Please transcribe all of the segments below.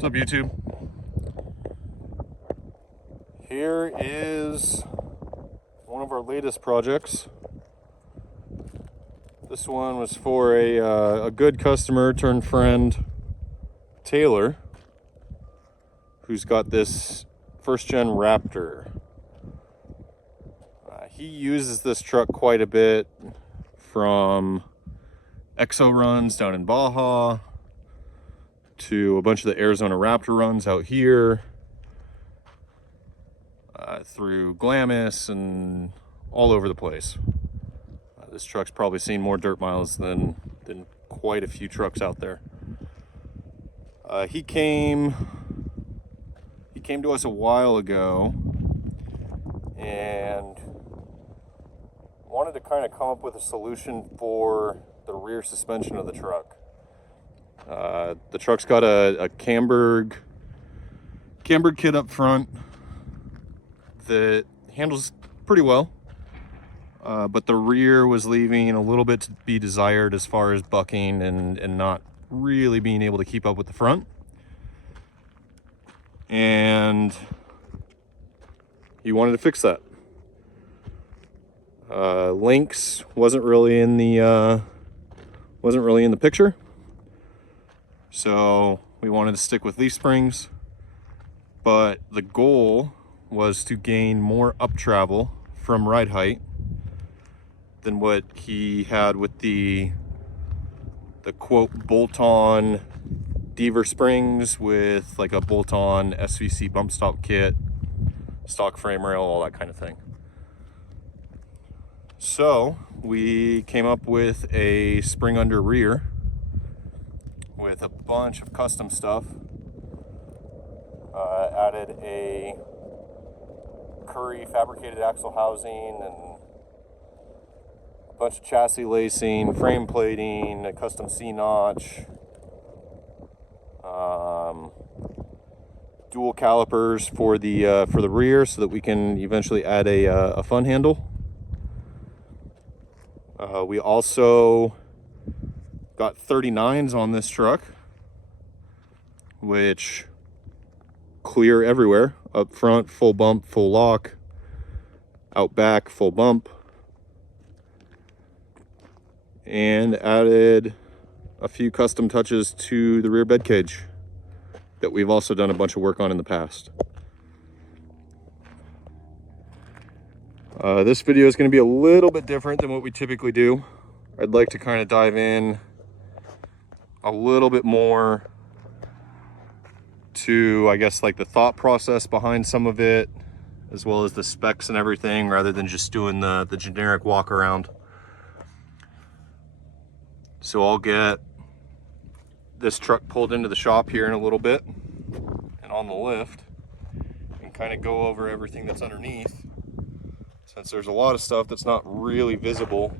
What's up, YouTube? Here is one of our latest projects. This one was for a good customer turned friend, Taylor, who's got this first-gen Raptor. He uses this truck quite a bit, from exo runs down in Baja to a bunch of the Arizona Raptor runs out here, through Glamis and all over the place. This truck's probably seen more dirt miles than quite a few trucks out there. He came to us a while ago and wanted to kind of come up with a solution for the rear suspension of the truck. The truck's got a cambered kit up front that handles pretty well, but the rear was leaving a little bit to be desired as far as bucking and not really being able to keep up with the front. And he wanted to fix that. Links wasn't really in the picture, so we wanted to stick with leaf springs, but the goal was to gain more up travel from ride height than what he had with the quote bolt-on Deaver springs with like a bolt-on SVC bump stop kit, stock frame rail, all that kind of thing. So we came up with a spring under rear with a bunch of custom stuff. Added a Curry fabricated axle housing and a bunch of chassis lacing, frame plating, a custom C-notch, dual calipers for the rear so that we can eventually add a fun handle. We also got 39s on this truck, which clear everywhere. Up front, full bump, full lock. Out back, full bump. And added a few custom touches to the rear bed cage that we've also done a bunch of work on in the past. This video is going to be a little bit different than what we typically do. I'd like to kind of dive in a little bit more to, I guess, like the thought process behind some of it, as well as the specs and everything, rather than just doing the generic walk around. So I'll get this truck pulled into the shop here in a little bit and on the lift and kind of go over everything that's underneath, since there's a lot of stuff that's not really visible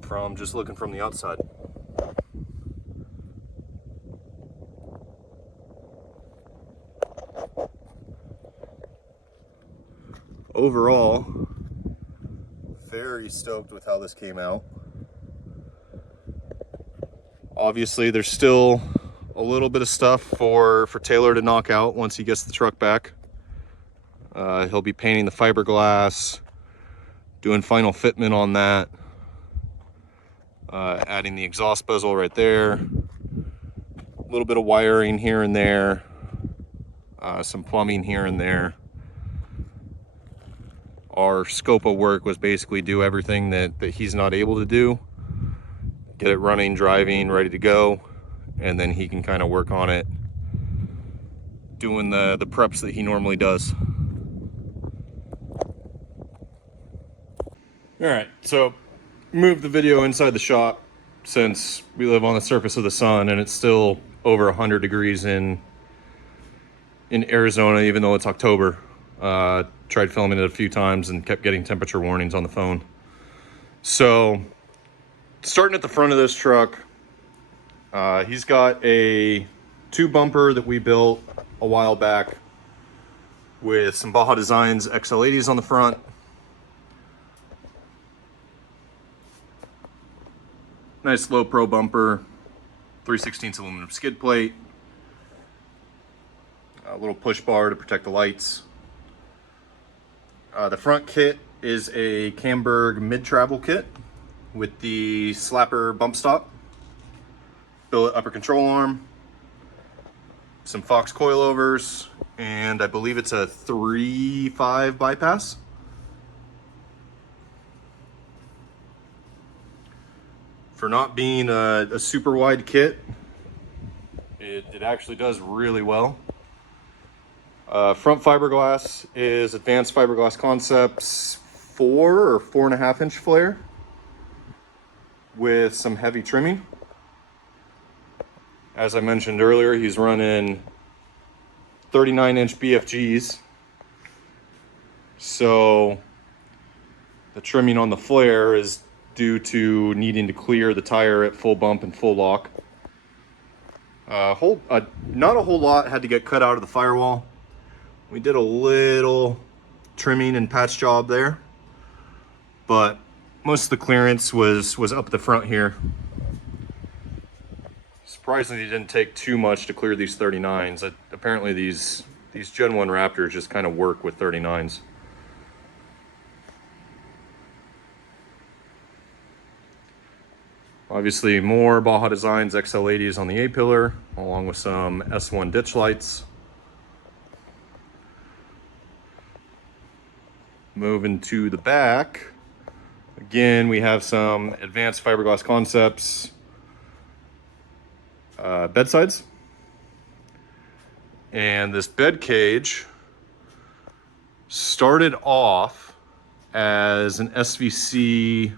from just looking from the outside. Overall, very stoked with how this came out. Obviously, there's still a little bit of stuff for Taylor to knock out once he gets the truck back. He'll be painting the fiberglass, doing final fitment on that, adding the exhaust bezel right there, a little bit of wiring here and there, some plumbing here and there. Our scope of work was basically do everything that he's not able to do, get it running, driving, ready to go, and then he can kind of work on it, doing the preps that he normally does. All right, so move the video inside the shop since we live on the surface of the sun and it's still over 100 degrees in Arizona, even though it's October. Tried filming it a few times and kept getting temperature warnings on the phone. So starting at the front of this truck, he's got a two bumper that we built a while back with some Baja Designs XL80s on the front. Nice low pro bumper, 3/16 aluminum skid plate, A little push bar to protect the lights. The front kit is a Camberg mid-travel kit with the slapper bump stop, billet upper control arm, some Fox coilovers, and I believe it's a 3.5 bypass. For not being a super wide kit, it actually does really well. Front fiberglass is Advanced Fiberglass Concepts 4 or 4.5 inch flare with some heavy trimming. As I mentioned earlier, he's running 39-inch BFGs. So the trimming on the flare is due to needing to clear the tire at full bump and full lock. Not a whole lot had to get cut out of the firewall. We did a little trimming and patch job there, but most of the clearance was up the front here. Surprisingly, it didn't take too much to clear these 39s. Apparently these Gen 1 Raptors just kind of work with 39s. Obviously more Baja Designs XL80s on the A-pillar, along with some S1 ditch lights. Moving to the back, again, we have some Advanced Fiberglass Concepts bedsides. And this bed cage started off as an SVC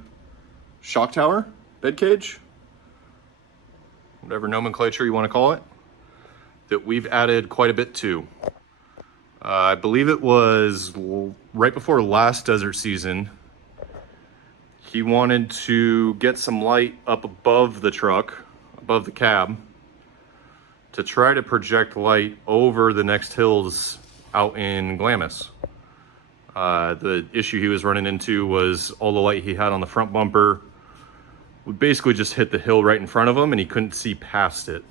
shock tower bed cage, whatever nomenclature you want to call it, that we've added quite a bit to. I believe it was right before last desert season. He wanted to get some light up above the truck, above the cab, to try to project light over the next hills out in Glamis. The issue he was running into was all the light he had on the front bumper would basically just hit the hill right in front of him, and he couldn't see past it.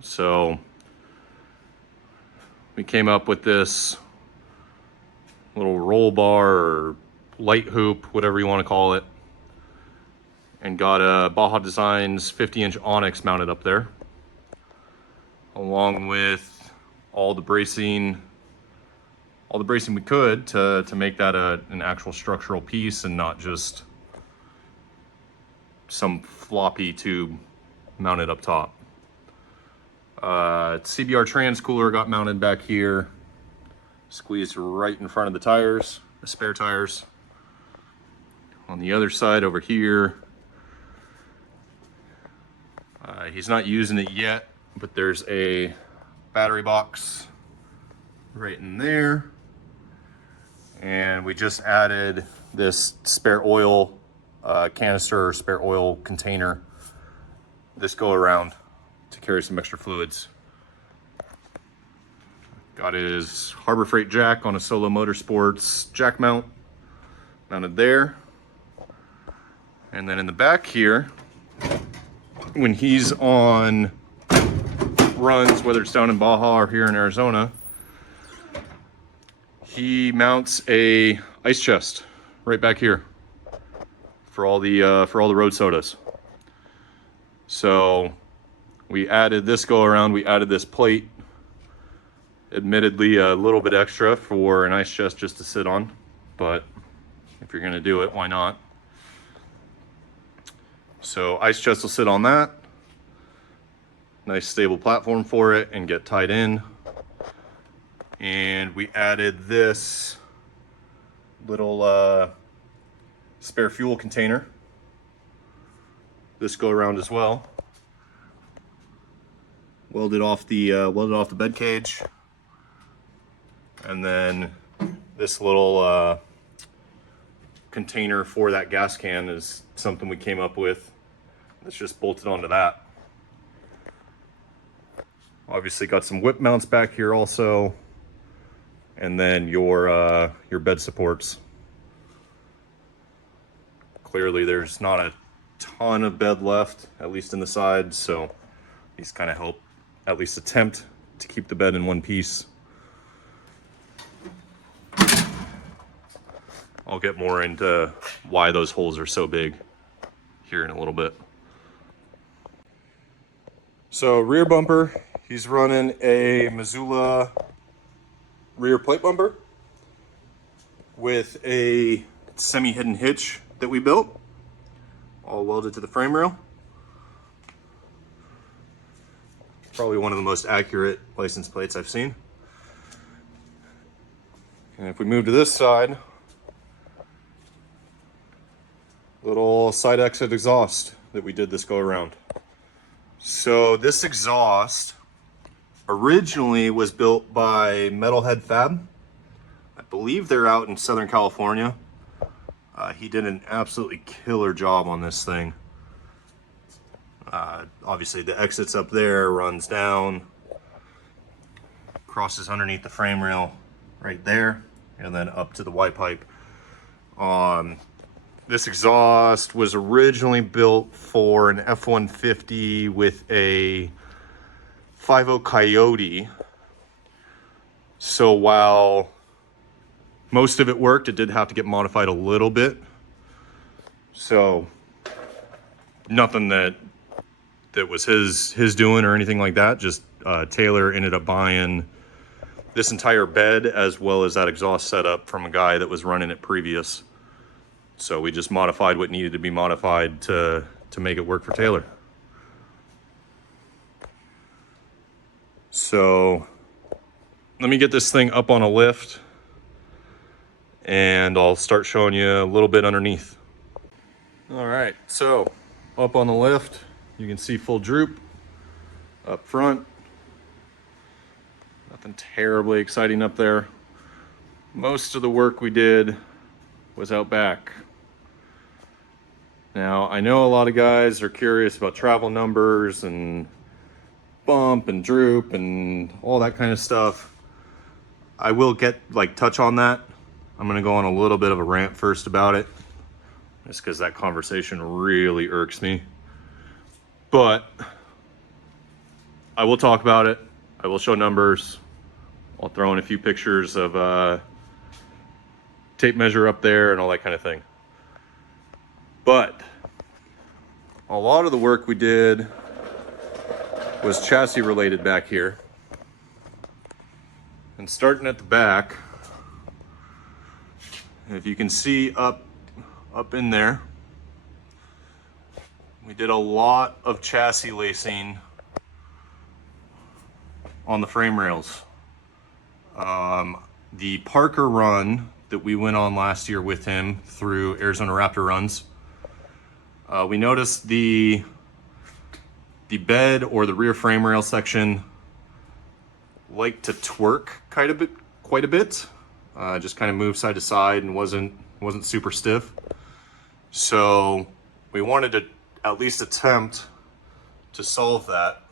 So we came up with this little roll bar or light hoop, whatever you want to call it, and got a Baja Designs 50-inch Onyx mounted up there, along with all the bracing we could to make that an actual structural piece and not just some floppy tube mounted up top. CBR trans cooler got mounted back here, squeezed right in front of the tires, the spare tires. On the other side over here, he's not using it yet, but there's a battery box right in there. And we just added this spare oil canister or spare oil container this go around to carry some extra fluids. Got his Harbor Freight jack on a Solo Motorsports jack mount mounted there. And then in the back here, when he's on runs, whether it's down in Baja or here in Arizona, he mounts a ice chest right back here for all the road sodas. So we added this go around, we added this plate, admittedly a little bit extra for an ice chest just to sit on, but if you're gonna do it, why not? So ice chest will sit on that. Nice stable platform for it and get tied in. And we added this little spare fuel container this go around as well. Welded off the bed cage, and then this little container for that gas can is something we came up with. It's just bolted onto that. Obviously got some whip mounts back here also, and then your bed supports. Clearly there's not a ton of bed left, at least in the sides, so these kind of help at least attempt to keep the bed in one piece. I'll get more into why those holes are so big here in a little bit. So rear bumper, he's running a Missoula rear plate bumper with a semi-hidden hitch that we built, all welded to the frame rail. Probably one of the most accurate license plates I've seen. And if we move to this side, little side exit exhaust that we did this go around. So this exhaust originally was built by Metalhead Fab. I believe they're out in Southern California. He did an absolutely killer job on this thing. Obviously the exit's up there, runs down, crosses underneath the frame rail right there, and then up to the Y pipe. This exhaust was originally built for an F-150 with a 5.0 Coyote. So while most of it worked, it did have to get modified a little bit. So nothing that was his doing or anything like that. Just Taylor ended up buying this entire bed as well as that exhaust setup from a guy that was running it previous. So we just modified what needed to be modified to make it work for Taylor. So let me get this thing up on a lift and I'll start showing you a little bit underneath. All right, so up on the lift, you can see full droop up front. Nothing terribly exciting up there. Most of the work we did was out back. Now, I know a lot of guys are curious about travel numbers and bump and droop and all that kind of stuff. I will touch on that. I'm gonna go on a little bit of a rant first about it, just because that conversation really irks me. But I will talk about it. I will show numbers. I'll throw in a few pictures of tape measure up there and all that kind of thing. But a lot of the work we did was chassis related back here. And starting at the back, if you can see up in there, we did a lot of chassis lacing on the frame rails. The Parker run that we went on last year with him through Arizona Raptor runs, we noticed the bed or the rear frame rail section liked to twerk quite a bit. Just kind of moved side to side and wasn't super stiff. So we wanted to at least attempt to solve that,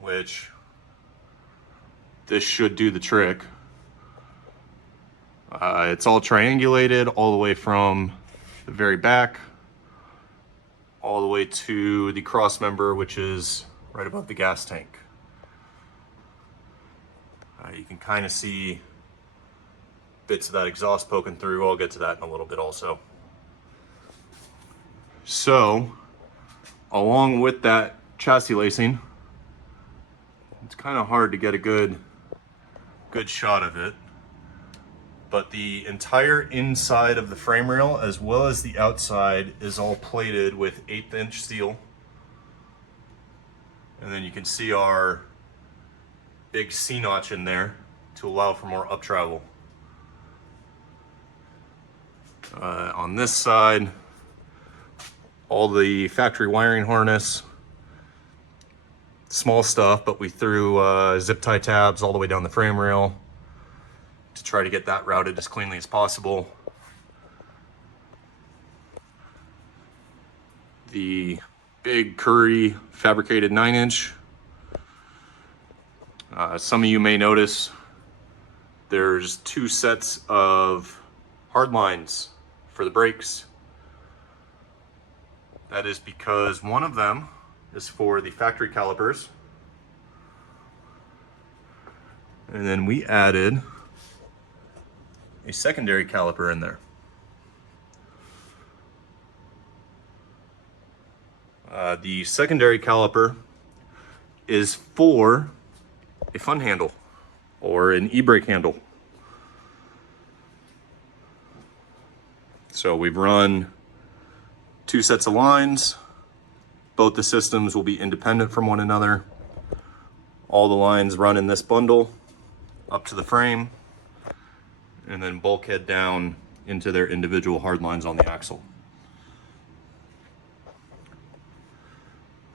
which this should do the trick. It's all triangulated all the way from the very back all the way to the cross member, which is right above the gas tank. You can kind of see bits of that exhaust poking through. I'll get to that in a little bit also. So, along with that chassis lacing, it's kind of hard to get a good shot of it, but the entire inside of the frame rail as well as the outside is all plated with 1/8 inch steel. And then you can see our big C-notch in there to allow for more up travel. On this side, all the factory wiring harness, small stuff, but we threw zip tie tabs all the way down the frame rail to try to get that routed as cleanly as possible. The big Curry fabricated 9-inch. Some of you may notice there's 2 sets of hard lines for the brakes. That is because one of them is for the factory calipers. And then we added a secondary caliper in there. The secondary caliper is for a fun handle or an e-brake handle. So we've run 2 sets of lines. Both the systems will be independent from one another. All the lines run in this bundle up to the frame and then bulkhead down into their individual hard lines on the axle.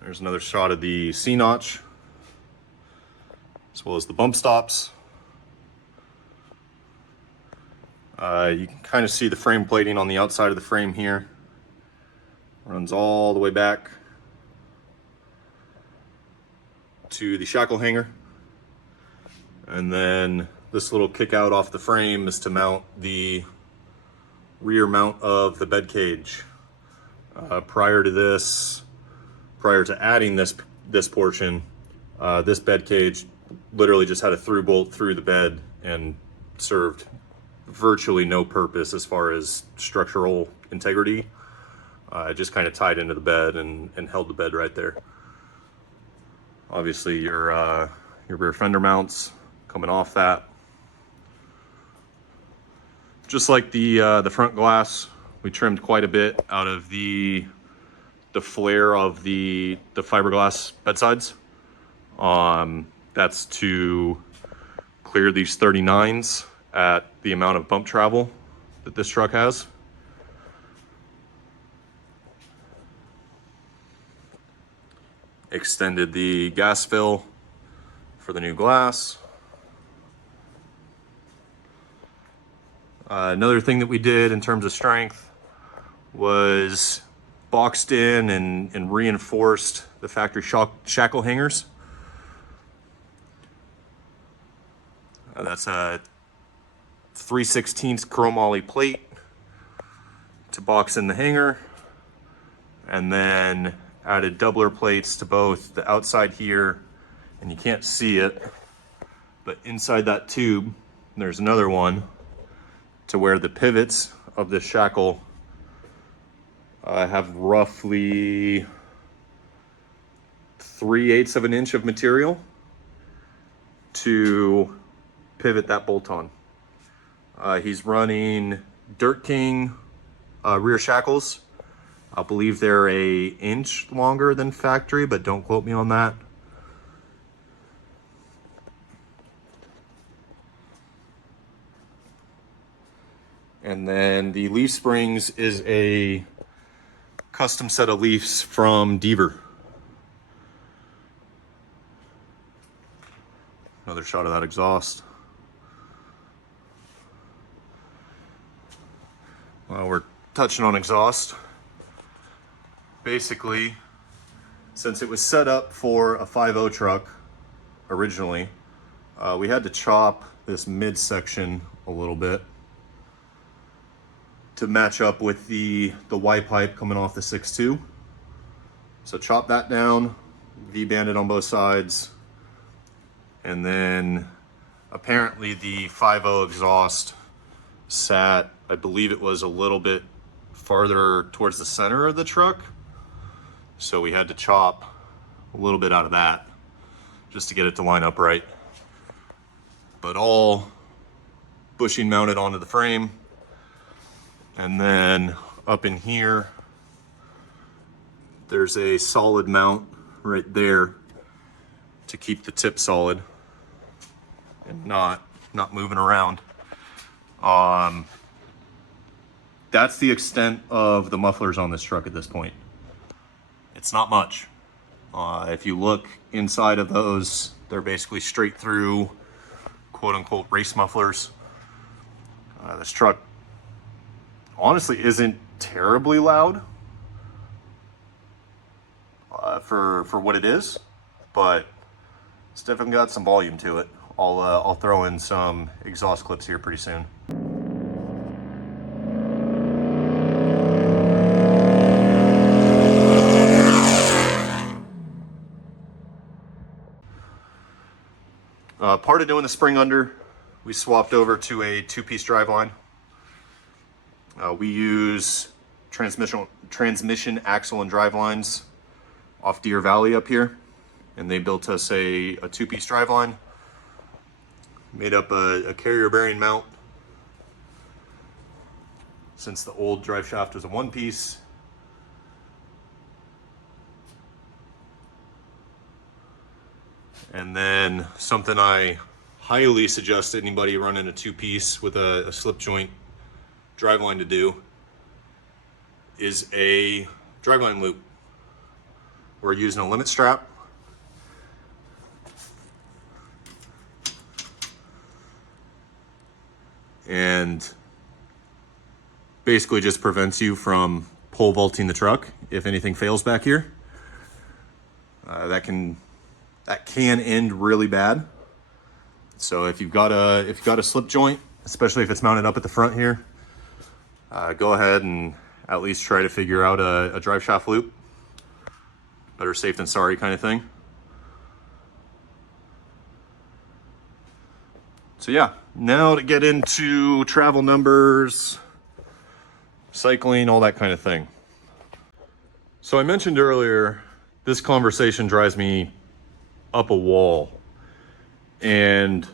There's another shot of the C-notch, as well as the bump stops. You can kind of see the frame plating on the outside of the frame here. Runs all the way back to the shackle hanger. And then this little kick out off the frame is to mount the rear mount of the bed cage. Prior to adding this portion, this bed cage literally just had a through bolt through the bed and served virtually no purpose as far as structural integrity. It just kind of tied into the bed and held the bed right there. Obviously your rear fender mounts coming off that. Just like the front glass, we trimmed quite a bit out of the flare of the fiberglass bedsides. That's to clear these 39s at the amount of bump travel that this truck has. Extended the gas fill for the new glass. Another thing that we did in terms of strength was boxed in and reinforced the factory shackle hangers. That's a 3/16 chromoly plate to box in the hanger, and then added doubler plates to both the outside here, and you can't see it, but inside that tube there's another one to where the pivots of the shackle have roughly 3/8 of an inch of material to pivot that bolt on. He's running Dirt King rear shackles. I believe they're an inch longer than factory, but don't quote me on that. And then the leaf springs is a custom set of leaves from Deaver. Another shot of that exhaust. While we're touching on exhaust, basically, since it was set up for a 5.0 truck originally, we had to chop this midsection a little bit to match up with the Y pipe coming off the 6.2. So chop that down, V-banded on both sides, and then apparently the 5.0 exhaust sat, I believe it was a little bit farther towards the center of the truck. So we had to chop a little bit out of that just to get it to line up right. But all bushing mounted onto the frame. And then up in here, there's a solid mount right there to keep the tip solid and not moving around. That's the extent of the mufflers on this truck at this point. It's not much. If you look inside of those, they're basically straight through, quote unquote, race mufflers. This truck honestly isn't terribly loud for what it is, but it's definitely got some volume to it. I'll throw in some exhaust clips here pretty soon. Part of doing the spring under we swapped over to a 2-piece driveline. We use transmission axle and drive lines off Deer Valley up here, and they built us a 2-piece driveline. Made up a carrier bearing mount, since the old drive shaft was a 1-piece. And then something I highly suggest anybody running a 2-piece with a slip joint driveline to do is a driveline loop. We're using a limit strap. And basically just prevents you from pole vaulting the truck if anything fails back here. That can end really bad. So if you've got a slip joint, especially if it's mounted up at the front here, go ahead and at least try to figure out a drive shaft loop. Better safe than sorry kind of thing. So yeah, now to get into travel numbers, cycling, all that kind of thing. So I mentioned earlier, this conversation drives me up a wall. And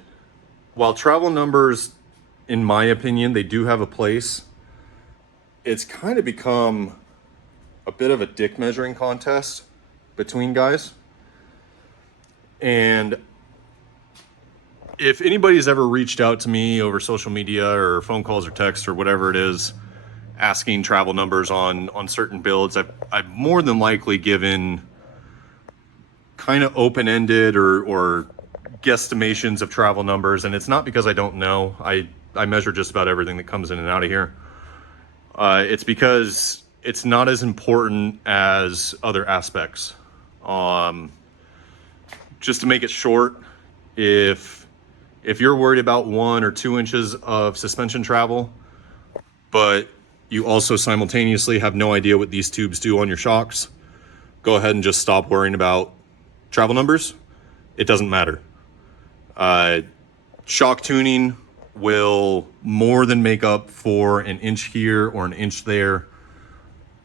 while travel numbers, in my opinion, they do have a place, it's kind of become a bit of a dick measuring contest between guys. And if anybody's ever reached out to me over social media or phone calls or texts or whatever it is, asking travel numbers on certain builds, I've more than likely given kind of open-ended or guesstimations of travel numbers. And it's not because I don't know. I measure just about everything that comes in and out of here. It's because it's not as important as other aspects. Just to make it short, if you're worried about 1 or 2 inches of suspension travel, but you also simultaneously have no idea what these tubes do on your shocks, go ahead and just stop worrying about travel numbers. It doesn't matter. Shock tuning will more than make up for an inch here or an inch there.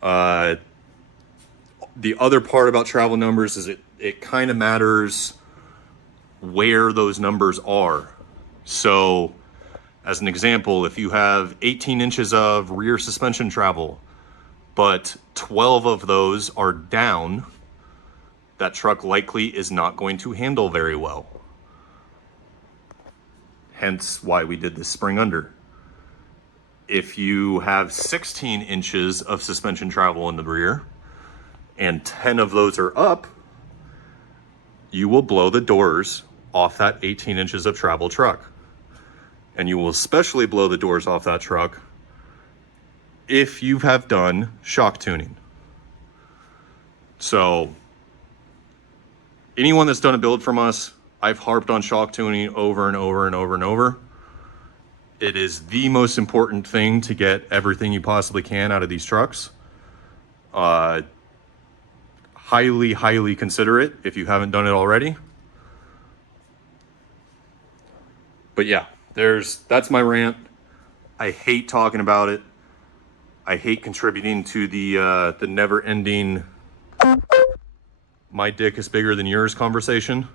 The other part about travel numbers is it kind of matters where those numbers are. So as an example, if you have 18 inches of rear suspension travel, but 12 of those are down, that truck likely is not going to handle very well. Hence why we did this spring under. If you have 16 inches of suspension travel in the rear and 10 of those are up, you will blow the doors off that 18 inches of travel truck. And you will especially blow the doors off that truck if you have done shock tuning. So anyone that's done a build from us, I've harped on shock tuning over and over and over and over. It is the most important thing to get everything you possibly can out of these trucks. Highly, highly consider it if you haven't done it already. But yeah, that's my rant. I hate talking about it. I hate contributing to the never-ending my dick is bigger than yours conversation.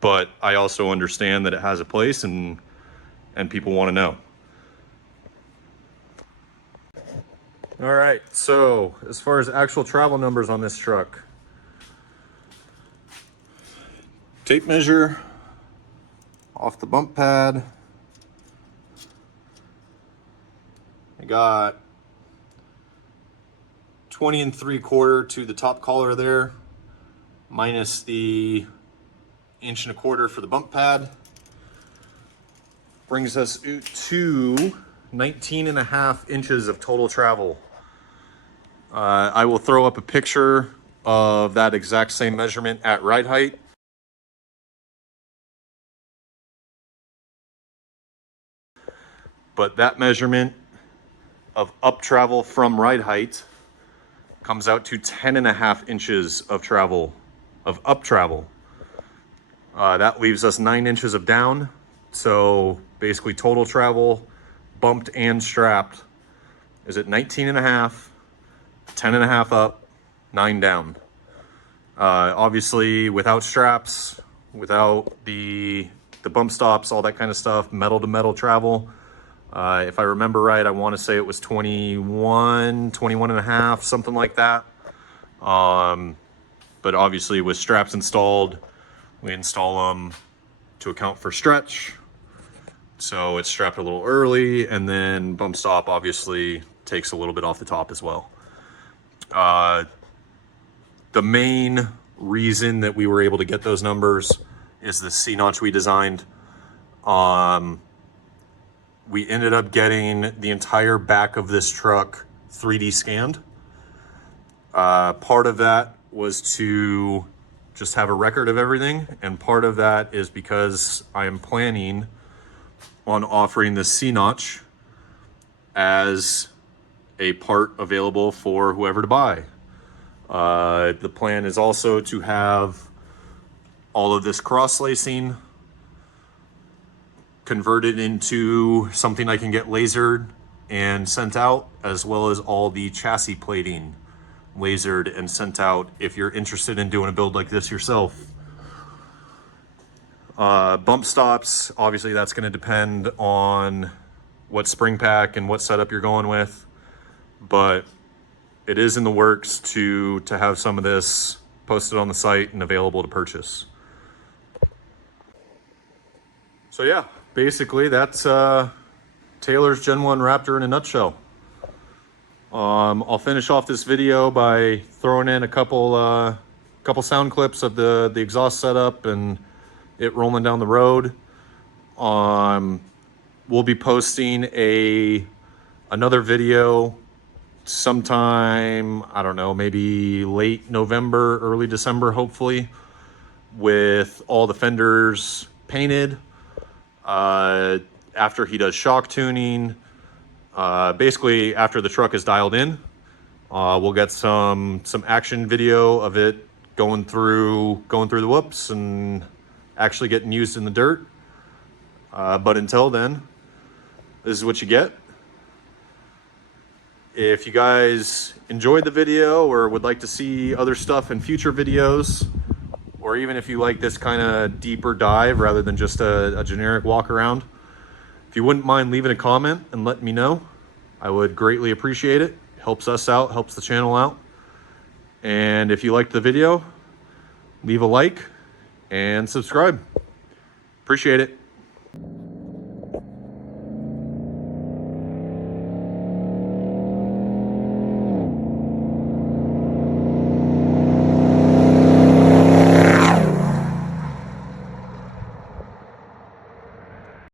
But I also understand that it has a place and people want to know. All right, so as far as actual travel numbers on this truck, tape measure off the bump pad. I got 20 3/4 to the top collar there, minus the 1 1/4 for the bump pad. Brings us to 19.5 inches of total travel. I will throw up a picture of that exact same measurement at ride height. But that measurement of up travel from ride height comes out to 10.5 inches of travel, of up travel. That leaves us 9 inches of down. So basically total travel, bumped and strapped, is at 19.5, 10.5 up, 9 down. Obviously without straps, without the bump stops, all that kind of stuff, metal to metal travel. If I remember right, I want to say it was 21.5, something like that. But obviously with straps installed, we install them to account for stretch. So it's strapped a little early, and then bump stop obviously takes a little bit off the top as well. The main reason that we were able to get those numbers is the C-notch we designed. We ended up getting the entire back of this truck 3D scanned. Part of that was to just have a record of everything, and part of that is because I am planning on offering the C-notch as a part available for whoever to buy. The plan is also to have all of this cross lacing converted into something I can get lasered and sent out, as well as all the chassis plating lasered and sent out if you're interested in doing a build like this yourself. Bump stops, obviously that's going to depend on what spring pack and what setup you're going with, but it is in the works to have some of this posted on the site and available to purchase. So yeah, basically that's Taylor's Gen 1 Raptor in a nutshell. I'll finish off this video by throwing in a couple sound clips of the exhaust setup and it rolling down the road. We'll be posting another video sometime, I don't know, maybe late November, early December, hopefully, with all the fenders painted. After he does shock tuning, basically after the truck is dialed in, we'll get some action video of it going through the whoops and actually getting used in the dirt. But until then, this is what you get. If you guys enjoyed the video or would like to see other stuff in future videos, or even if you like this kind of deeper dive rather than just a generic walk around, if you wouldn't mind leaving a comment and letting me know, I would greatly appreciate it. Helps us out, helps the channel out. And if you liked the video, leave a like and subscribe. Appreciate it.